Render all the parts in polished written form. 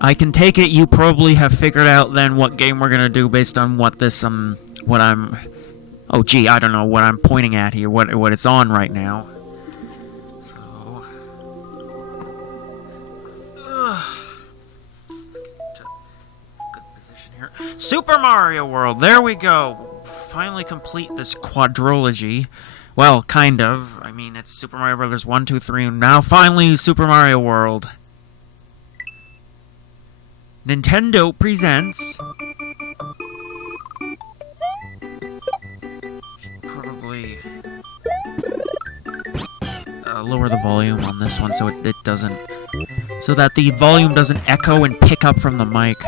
I can take it you probably have figured out then what game we're gonna do based on what this, what I'm... Oh, gee, I don't know what I'm pointing at here, what it's on right now. So... Good position here. Super Mario World, there we go! Finally complete this quadrilogy. Well, kind of. I mean, it's Super Mario Brothers 1, 2, 3, and now finally Super Mario World. Nintendo presents... Probably... lower the volume on this one so it doesn't... So that the volume doesn't echo and pick up from the mic.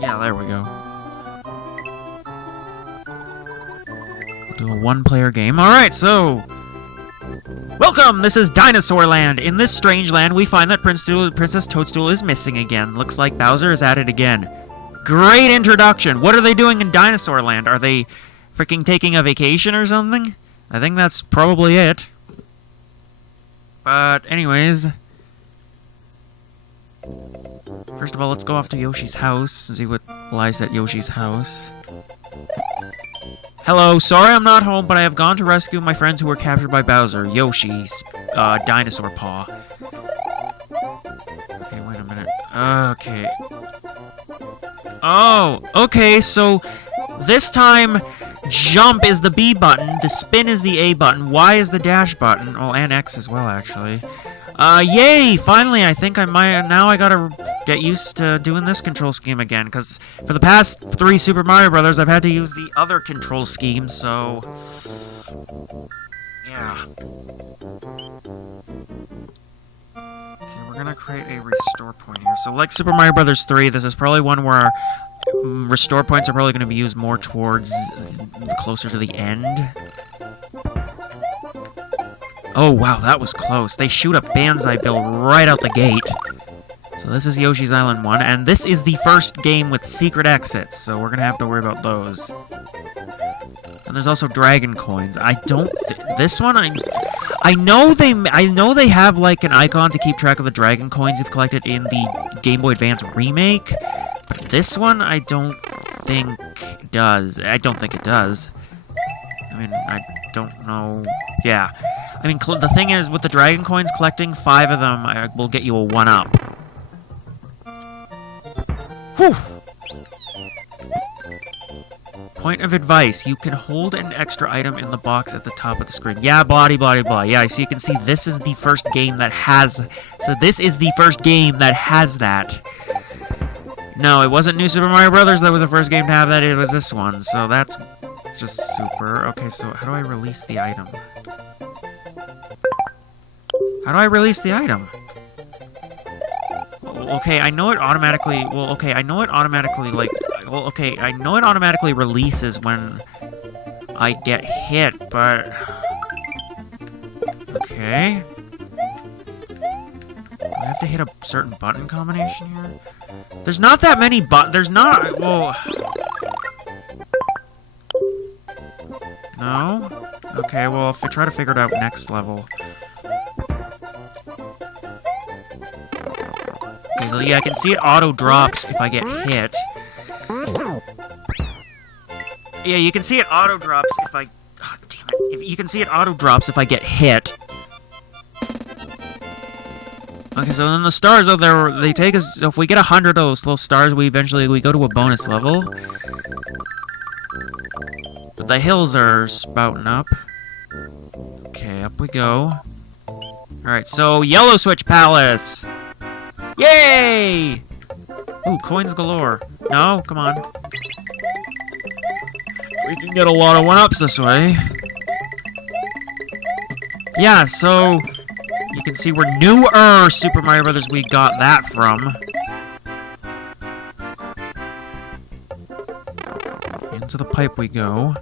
Yeah, there we go. Do a one-player game. Alright, so... Welcome! This is Dinosaur Land. In this strange land, we find that Princess Toadstool is missing again. Looks like Bowser is at it again. Great introduction! What are they doing in Dinosaur Land? Are they freaking taking a vacation or something? I think that's probably it. But, anyways... First of all, let's go off to Yoshi's house and see what lies at Yoshi's house. Hello, sorry I'm not home, but I have gone to rescue my friends who were captured by Bowser. Yoshi's, dinosaur paw. Okay, wait a minute. Okay. Oh, okay, so this time, jump is the B button, the spin is the A button, Y is the dash button, oh, and X as well, actually. Yay! Finally, I think I might... Now I gotta get used to doing this control scheme again, because for the past 3 Super Mario Brothers, I've had to use the other control scheme, so... Yeah. Okay, we're gonna create a restore point here. So, like Super Mario Brothers 3, this is probably one where restore points are probably gonna be used more towards... closer to the end. Oh, wow, that was close. They shoot a Banzai Bill right out the gate. So this is Yoshi's Island 1, and this is the first game with secret exits, so we're gonna have to worry about those. And there's also Dragon Coins. I don't this one, I know they have, like, an icon to keep track of the Dragon Coins you've collected in the Game Boy Advance remake, but this one, I don't think does. I don't think it does. I mean, I don't know... Yeah. I mean, the thing is, with the Dragon Coins, collecting 5 of them will get you a 1-up. Whew! Point of advice. You can hold an extra item in the box at the top of the screen. Yeah, blah, blah, blah. Yeah, so you can see this is the first game that has... So this is the first game that has that. No, it wasn't New Super Mario Brothers that was the first game to have that. It was this one. So that's just super. Okay, so how do I release the item? How do I release the item? Okay, I know it automatically... Well, okay, I know it automatically, like... Well, okay, I know it automatically releases when I get hit, but... Okay. Do I have to hit a certain button combination here? There's not that many there's not... Well... No? Okay, well, if I try to figure it out next level... Yeah, I can see it auto-drops if I get hit. Yeah, you can see it auto-drops if I... Oh, damn it. You can see it auto-drops if I get hit. Okay, so then the stars, oh, they take us... So if we get 100 of those little stars, we go to a bonus level. But the hills are spouting up. Okay, up we go. Alright, so Yellow Switch Palace! Yay! Ooh, coins galore. No, come on. We can get a lot of 1-ups this way. Yeah, so... You can see we're newer Super Mario Brothers we got that from. Into the pipe we go.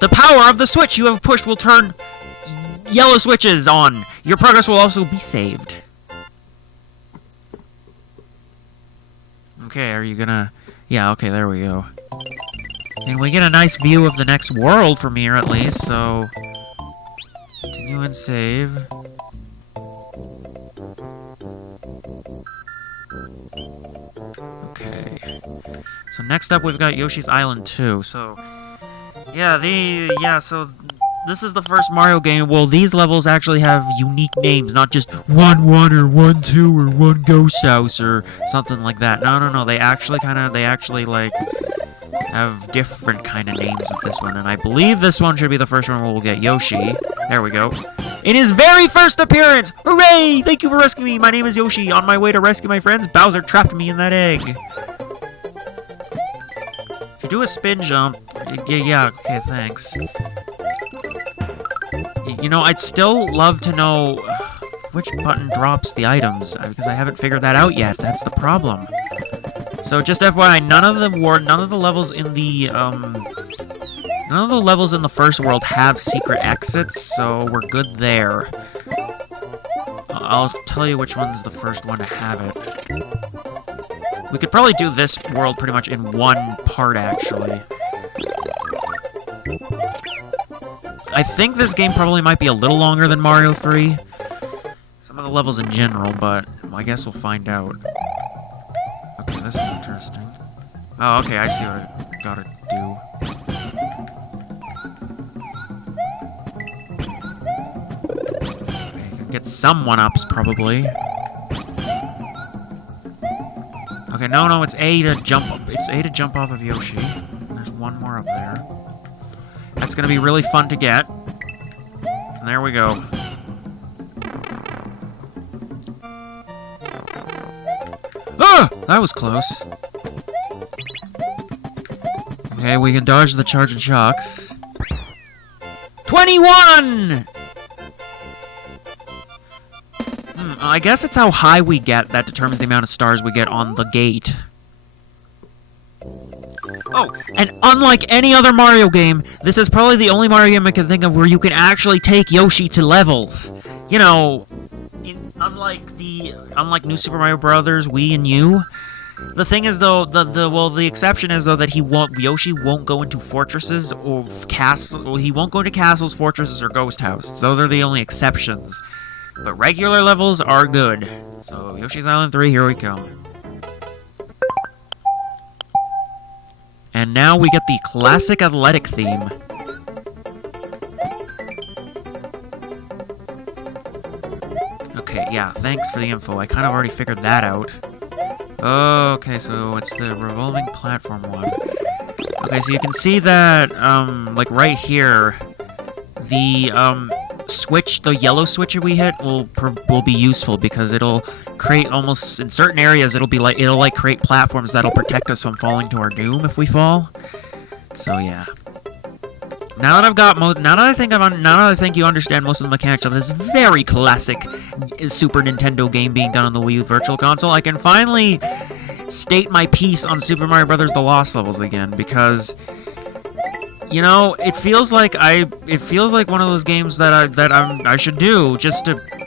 The power of the switch you have pushed will turn... yellow switches on. Your progress will also be saved. Okay, are you gonna... Yeah, okay, there we go. And we get a nice view of the next world from here, at least, so... Continue and save. Okay. So next up, we've got Yoshi's Island 2, so... so... This is the first Mario game. Well, these levels actually have unique names, not just 1-1 or 1-2 or 1 Ghost House or something like that. No. They actually like have different kind of names with this one, and I believe this one should be the first one where we'll get Yoshi. There we go. In his very first appearance! Hooray! Thank you for rescuing me. My name is Yoshi. On my way to rescue my friends, Bowser trapped me in that egg. If you do a spin jump, yeah, okay, thanks. You know, I'd still love to know which button drops the items, because I haven't figured that out yet. That's the problem. So just FYI, none of the levels in the first world have secret exits, so we're good there. I'll tell you which one's the first one to have it. We could probably do this world pretty much in one part, actually. I think this game probably might be a little longer than Mario 3. Some of the levels in general, but I guess we'll find out. Okay, this is interesting. Oh, okay, I see what I gotta do. Okay, I can get some one-ups, probably. Okay, no, it's A to jump. It's A to jump off of Yoshi. There's one more up there. That's gonna be really fun to get. And there we go. Ah! That was close. Okay, we can dodge the charging shocks. 21! I guess it's how high we get that determines the amount of stars we get on the gate. Oh, and unlike any other Mario game, this is probably the only Mario game I can think of where you can actually take Yoshi to levels. You know, unlike New Super Mario Brothers, Wii and U. The thing is, though, the exception is, though, that Yoshi won't go into fortresses or castles. He won't go into castles, fortresses, or ghost houses. Those are the only exceptions. But regular levels are good. So, Yoshi's Island 3, here we come. And now we get the classic athletic theme. Okay, yeah, thanks for the info. I kind of already figured that out. Okay, so it's the revolving platform one. Okay, so you can see that, like right here, the, switch, the yellow switch we hit will be useful because it'll create almost, in certain areas, it'll create platforms that'll protect us from falling to our doom if we fall. So yeah. Now that I think you understand most of the mechanics of this very classic Super Nintendo game being done on the Wii U Virtual Console, I can finally state my piece on Super Mario Bros. The Lost Levels again, because you know, it feels like one of those games that I should do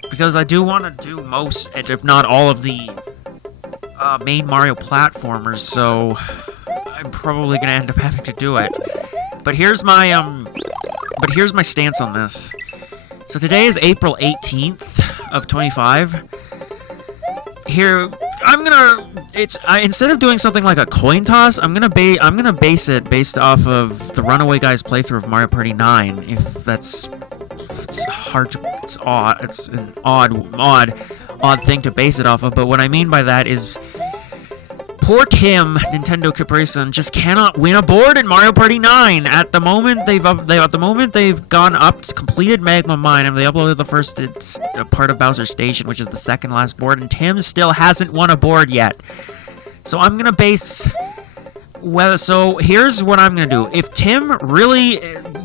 because I do want to do most, if not all, of the main Mario platformers. So I'm probably gonna end up having to do it. But here's my stance on this. So today is April 18th of 25. Here, instead of doing something like a coin toss, I'm gonna base it based off of the Runaway Guys playthrough of Mario Party 9. It's an odd thing to base it off of. But what I mean by that is, poor Tim, NintendoCapriSun, just cannot win a board in Mario Party 9. At the moment they've gone up to completed Magma Mine, and they uploaded the first part of Bowser's Station, which is the second last board, and Tim still hasn't won a board yet. So I'm gonna base. Well, so here's what I'm gonna do. If Tim really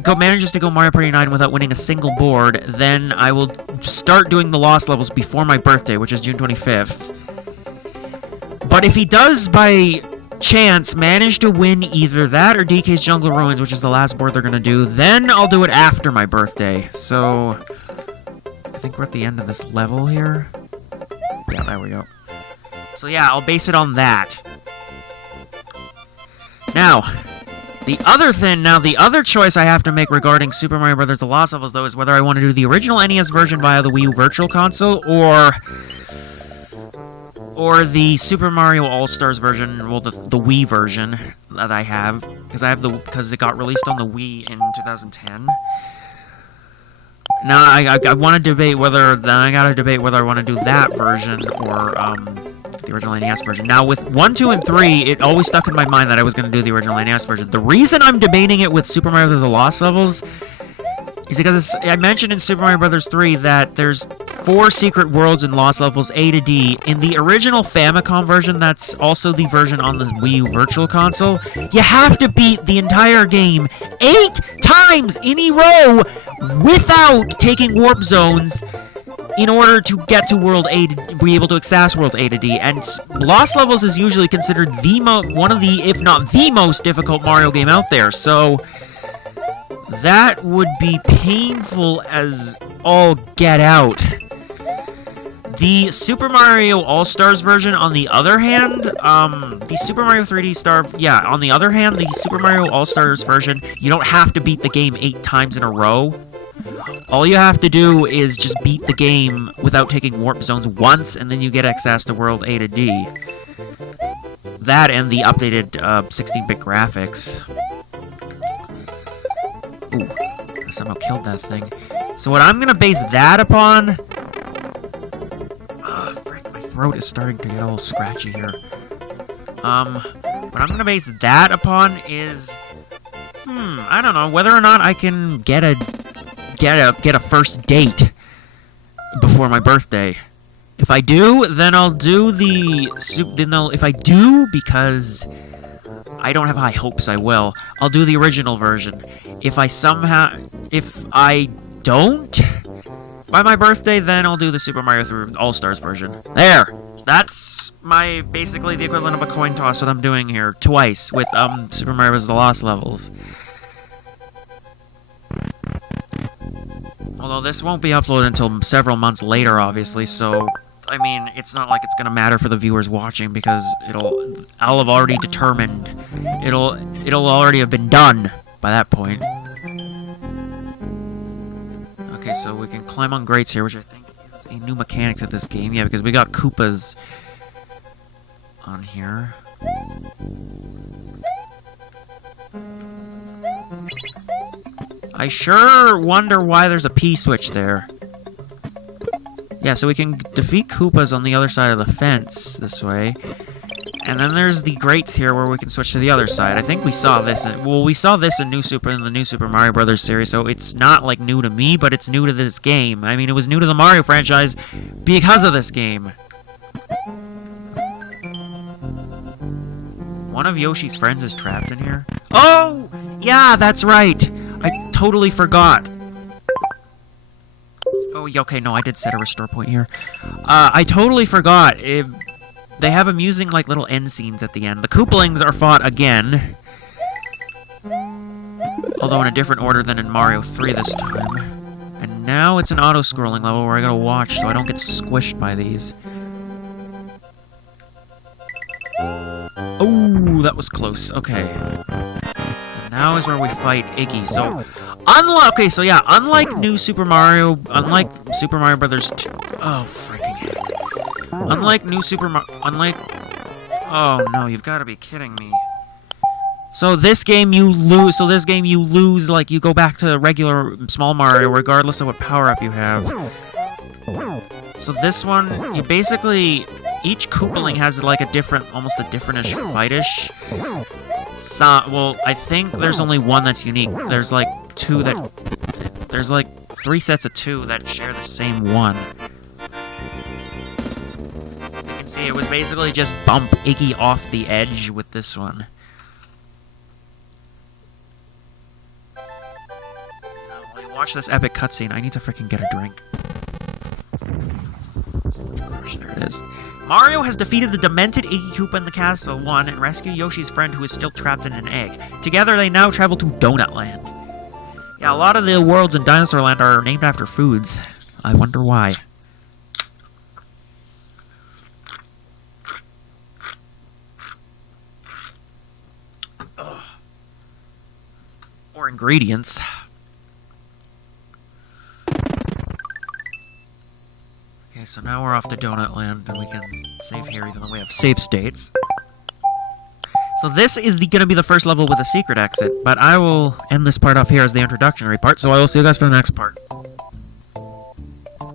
manages to go Mario Party 9 without winning a single board, then I will start doing the Lost Levels before my birthday, which is June 25th. But if he does, by chance, manage to win either that or DK's Jungle Ruins, which is the last board they're going to do, then I'll do it after my birthday. So, I think we're at the end of this level here. Yeah, there we go. So yeah, I'll base it on that. Now, The other thing, now the other choice I have to make regarding Super Mario Bros. The Lost Levels, though, is whether I want to do the original NES version via the Wii U Virtual Console, or the Super Mario All-Stars version, well, the Wii version that I have, because it got released on the Wii in 2010. Now, I want to debate whether, I gotta debate whether I want to do that version, or, the original NES version. Now, with 1, 2, and 3, it always stuck in my mind that I was going to do the original NES version. The reason I'm debating it with Super Mario Bros. The Lost Levels is because I mentioned in Super Mario Bros. 3 that there's 4 secret worlds in Lost Levels A to D. In the original Famicom version, that's also the version on the Wii U Virtual Console, you have to beat the entire game 8 times in a row without taking warp zones in order to get to World A to be able to access World A to D, and Lost Levels is usually considered one of the, if not the most difficult Mario game out there, so that would be painful as all get out. The Super Mario All-Stars version, on the other hand, the Super Mario 3D Star, yeah, on the other hand, the Super Mario All-Stars version, you don't have to beat the game 8 times in a row. All you have to do is just beat the game without taking warp zones once, and then you get access to World A to D. That and the updated 16-bit graphics. Ooh, I somehow killed that thing. So what I'm gonna base that upon... frick, my throat is starting to get all scratchy here. What I'm gonna base that upon is... I don't know, whether or not I can get a first date before my birthday. If I do, then I'll do if I do, because I don't have high hopes I will, I'll do the original version. If I don't by my birthday, then I'll do the Super Mario 3 All-Stars version. There! That's basically the equivalent of a coin toss what I'm doing here, twice, with, Super Mario Bros. The Lost Levels. Although this won't be uploaded until several months later, obviously, so, I mean, it's not like it's gonna matter for the viewers watching, because I'll have already determined, it'll already have been done by that point. Okay, so we can climb on grates here, which I think is a new mechanic to this game, yeah, because we got Koopas on here. I sure wonder why there's a P-switch there. Yeah, so we can defeat Koopas on the other side of the fence this way. And then there's the grates here where we can switch to the other side. I think we saw this in the new Super Mario Bros. Series, so it's not, like, new to me, but it's new to this game. I mean, it was new to the Mario franchise because of this game. One of Yoshi's friends is trapped in here. Oh! Yeah, that's right! I totally forgot. Oh, okay, no, I did set a restore point here. I totally forgot. They have amusing, like, little end scenes at the end. The Koopalings are fought again. Although in a different order than in Mario 3 this time. And now it's an auto-scrolling level where I gotta watch so I don't get squished by these. Oh, that was close. Okay. Now is where we fight Iggy. So, unlike new Super Mario, unlike Super Mario Brothers 2, oh, freaking heck. Oh no, you've got to be kidding me. So this game you lose, like, you go back to regular Small Mario regardless of what power-up you have. So this one, you basically, each Koopaling has, like, almost a different-ish fight-ish. Well, I think there's only one that's unique. There's, like, there's, like, 3 sets of 2 that share the same one. You can see it was basically just bump Iggy off the edge with this one. While you watch this epic cutscene, I need to freaking get a drink. Gosh, there it is. Mario has defeated the demented Iggy Koopa in the Castle 1 and rescued Yoshi's friend who is still trapped in an egg. Together, they now travel to Donut Land. Yeah, a lot of the worlds in Dinosaur Land are named after foods. I wonder why. More ingredients. Okay, so now we're off to Donut Land, and we can save here even though we have save states. So this is going to be the first level with a secret exit, but I will end this part off here as the introductory part, so I will see you guys for the next part.